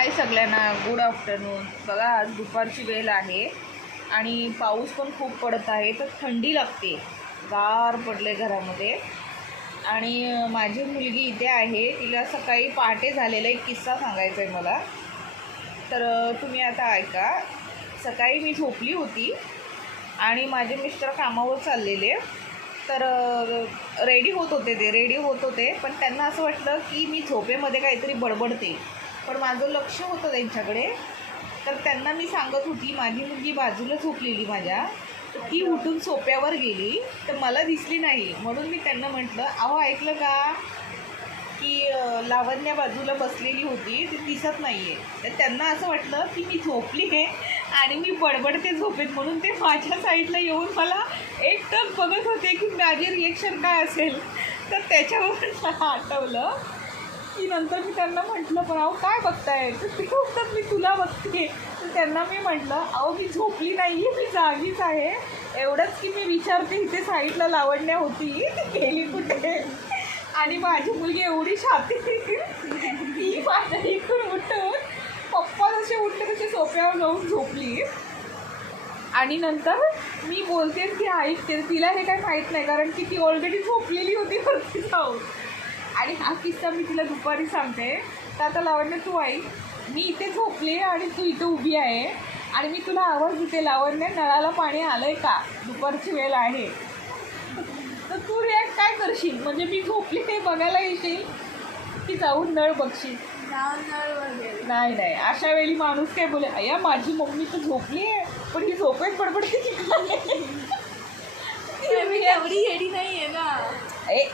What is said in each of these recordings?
हाय सगळ्यांना, good afternoon. बघा आज दुपारची वेळ आहे आणि पाऊस पण खूप पडत आहे, तर थंडी लागते, गार पडले घरामध्ये. आणि माझी मुलगी इथे आहे, तिला सकाळी पहाटे झालेला एक किस्सा सांगायचा आहे मला. तर तुम्ही आता ऐका. सकाळी मी झोपली होती आणि माझे मिस्टर कामावर चाललेले, तर रेडी होत होते पण त्यांना असं वाटलं की मी झोपेमध्ये काहीतरी बडबडते, पण माझं लक्ष होतं त्यांच्याकडे. तर त्यांना मी सांगत होती, माझी मुलगी बाजूला झोपलेली माझ्या, तर ती उठून सोफ्यावर गेली, तर मला दिसली नाही. म्हणून मी त्यांना म्हटलं, अहो ऐकलं का की लावण्या बाजूला बसलेली होती, ती दिसत नाही आहे. तर त्यांना असं वाटलं की मी झोपली आहे आणि मी बडबडते झोपेत, म्हणून ते माझ्या साईडला येऊन मला एकटक बघत होते की माझे रिएक्शन काय असेल. तर त्याच्यावर मला आठवलं की नंतर मी त्यांना म्हटलं, पण अहो काय बघताय? तर ते म्हणतात मी तुला बघते. तर त्यांना मी म्हटलं, अहो मी झोपली नाही आहे, मी जागीच आहे. एवढंच की मी विचारते इथे साईडला लावण्या होती, ती गेली कुठे? आणि माझी मुलगी एवढी छाती ती माझ्या इकडून उठून पप्पा जसे उठले तसे सोफ्यावर जाऊन झोपली. आणि नंतर मी बोलते ती ऐकते, तिला हे काही माहीत नाही, कारण की ती ऑलरेडी झोपलेली होती वरती जाऊन. आणि हा किस्सा मी तिला दुपारी सांगते. तर आता लावण्य तू ऐक, मी इथे झोपले आणि तू इथे उभी आहे आणि मी तुला आवाज देते, लावण्य नळाला पाणी आलं आहे का, दुपारची वेळ आहे. तर तू रिॲक्ट काय करशील? म्हणजे मी झोपली ते बघायला येशील की जाऊन नळ बघशील? नाही नाही, अशा वेळी माणूस काय बोले, अय्या माझी मम्मी तर झोपली आहे पण ही झोपेत बडबडते. एवढी येडी नाही आहे ना.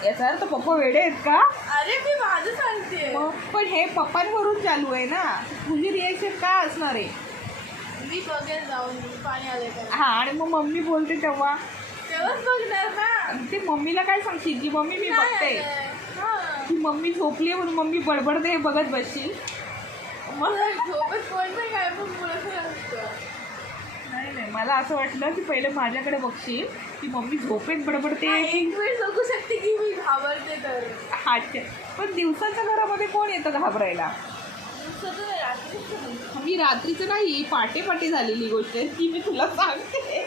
याचा अर्थ पप्पा वेडे आहेत का? अरे मी माझं सांगते. पण हे पप्पांवरून चालू आहे ना, तुझी रिॲक्शन काय असणार आहे? मी बघेल जाऊन पाणी आले का. हा, आणि मग मम्मी बोलते तेव्हा तेव्हाच बघणार ना. ते मम्मीला काय सांगशील की मम्मी मी बघते, की मम्मी झोपली आहे म्हणून मम्मी बडबडते हे बघत बसशील? मला झोपेत कोण पण काय पण बोलत नसतं. नाही नाही, मला असं वाटलं की पहिले माझ्याकडे बघशील की मम्मी झोपेत बडबडते. एक वेळ बघू शकते की मी घाबरते तर. अच्छा, पण दिवसाच्या घरामध्ये कोण येतं घाबरायला? मी रात्रीचं नाही, पाटे झालेली गोष्ट आहे ती मी तुला सांगते.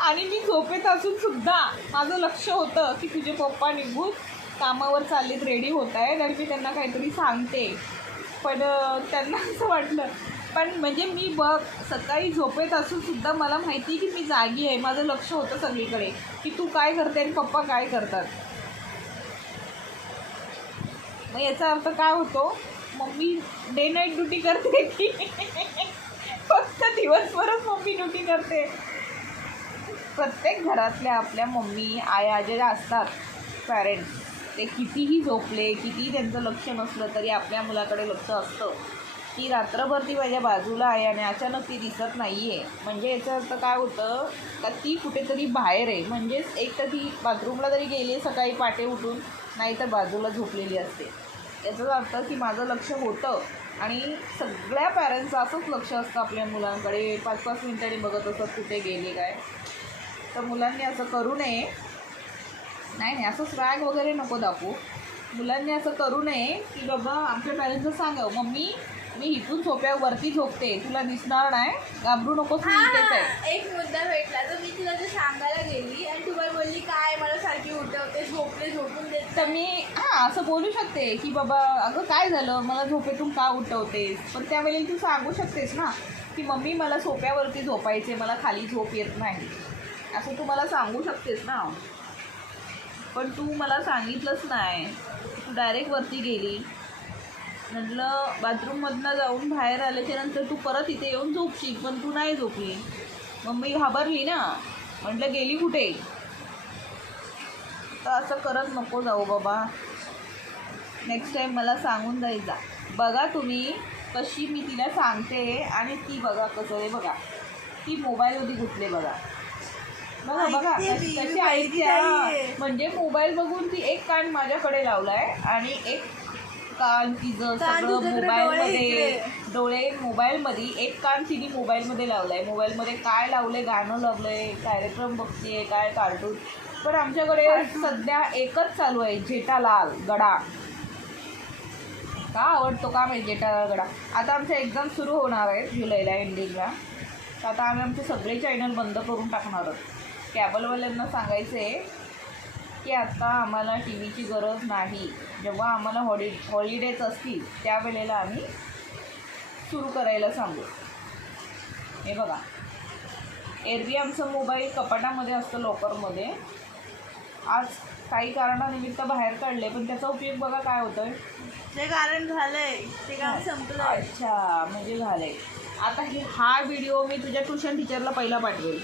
आणि मी झोपेत असून सुद्धा माझं लक्ष होतं की तुझे पप्पा निघून कामावर चाललेत, रेडी होत आहेत आणि मी त्यांना काहीतरी सांगते. पण त्यांना असं वाटलं, पण म्हणजे मी बघ सकाळी झोपेत असून सुद्धा मला माहिती की मी जागी आहे, माझं लक्ष होतं सगळीकडे की तू काय करते आणि पप्पा काय करतात. मग याचा अर्थ काय होतो, मम्मी डे नाईट ड्युटी करते की फक्त दिवसभरच मम्मी ड्युटी करते? प्रत्येक घरातल्या आपल्या मम्मी आया ज्या असतात, पॅरेंट्स, ते कितीही झोपले, कितीही त्यांचं लक्ष नसलं तरी आपल्या मुलाकडे लक्ष असतं. ती रात्रभर ती माझ्या बाजूला आहे आणि अचानक ती दिसत नाही आहे, म्हणजे याचा अर्थ काय होतं का ती कुठेतरी बाहेर आहे. म्हणजेच एक तर ती बाथरूमला जरी गेली सकाळी पाटे उठून, नाही तर बाजूला झोपलेली असते. याचाच अर्थ की माझं लक्ष होतं. आणि सगळ्या पॅरेंट्सचं असंच लक्ष असतं आपल्या मुलांकडे, 5-5 मिनिटांनी बघत असतात कुठे गेले काय. तर मुलांनी असं करू नये. नाही असं स्वॅग वगैरे नको दाखवू. मुलांनी असं करू नये की बाबा आमच्या पॅरेंट्सला सांगावं, मम्मी मी इथून सोफ्यावरती झोपते, तुला दिसणार नाही, घाबरू नकोस, मी इथेच आहे. एक मुद्दा भेटला तर मी तुला ते सांगायला गेली आणि तुम्हाला बोलली काय मला सारखी उठवते, झोपून देत. तर मी असं बोलू शकते की बाबा अगं काय झालं, मला झोपेतून का उठवतेस. पण त्यावेळेला तू सांगू शकतेस ना की मम्मी मला सोफ्यावरती झोपायचे, मला खाली झोप येत नाही, असं तू मला सांगू शकतेस ना. पण तू मला सांगितलंच नाही, तू डायरेक्ट वरती गेली. म्हटलं बाथरूममधनं जाऊन बाहेर आल्याच्यानंतर तू परत इथे येऊन झोपशील, पण तू नाही झोपली. मम्मी घाबरली ना, म्हटलं गेली कुठे. तर असं करत नको जाऊ बाबा. नेक्स्ट टाईम मला सांगून जायचा. बघा तुम्ही कशी मी तिला सांगते आणि ती बघा कसं आहे, बघा ती मोबाईलमध्ये गुंतले, बघा बघा बघा कशी ऐकते. म्हणजे मोबाईल बघून ती एक कान माझ्याकडे लावला आहे आणि एक कान तिचं सगळं मोबाईलमध्ये, डोळे मोबाईलमध्ये, एक कान तिने मोबाईलमध्ये लावला आहे. मोबाईलमध्ये काय लावलं आहे, गाणं लावलं आहे, कार्यक्रम बघते आहे, काय कार्टून. पण आमच्याकडे सध्या एकच चालू आहे, जेठालाल गडा. का आवडतो का माहिती गेटागडा. आता आमच्या एक्झाम सुरू होणार आहेत जुलैला एंडिंगला. तर आता आम्ही आमचे सगळे चॅनल बंद करून टाकणार आहोत. कॅबलवाल्यांना सांगायचं आहे की आता आम्हाला टी व्हीची गरज नाही. जेव्हा आम्हाला हॉलिडेज असतील त्यावेळेला आम्ही सुरू करायला सांगू. हे बघा, एरवी आमचा मोबाईल कपाटामध्ये असतो, लॉकरमध्ये. आज काही कारणानिमित्त बाहेर काढले, पण त्याचा उपयोग बघा काय होतोय. ते कारण झालंय, ते काम संपलंय. अच्छा, म्हणजे झालंय. आता हा व्हिडिओ मी तुझ्या ट्युशन टीचरला पहिला पाठवेल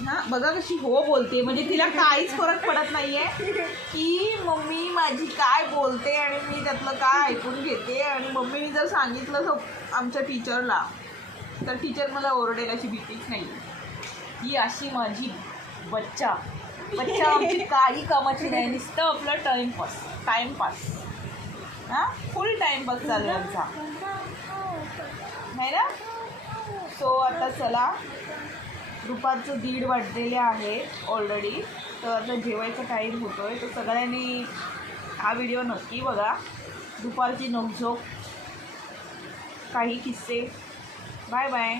ना. बघा कशी हो बोलते, म्हणजे तिला काहीच फरक पडत नाहीये की मम्मी माझी काय बोलते आणि मी त्यातलं काय ऐकून घेते. आणि मम्मीने जर सांगितलं आमच्या टीचरला तर टीचर मला ओरडेल अशी भीतीच नाही. ही अशी माझी बच्चा आमची काही कामाची नाही, नुसतं आपलं टाइमपास हां, फुल टाइमपास चालू आहे आमचा, नाही ना. सो आता चला, दुपारचं 1:30 वाजलेले आहे ऑलरेडी. तर आता जेवायचा टाईम होतो आहे. तर सगळ्यांनी हा व्हिडिओ नक्की बघा. दुपारची नोकझोक, काही किस्से. Bye bye.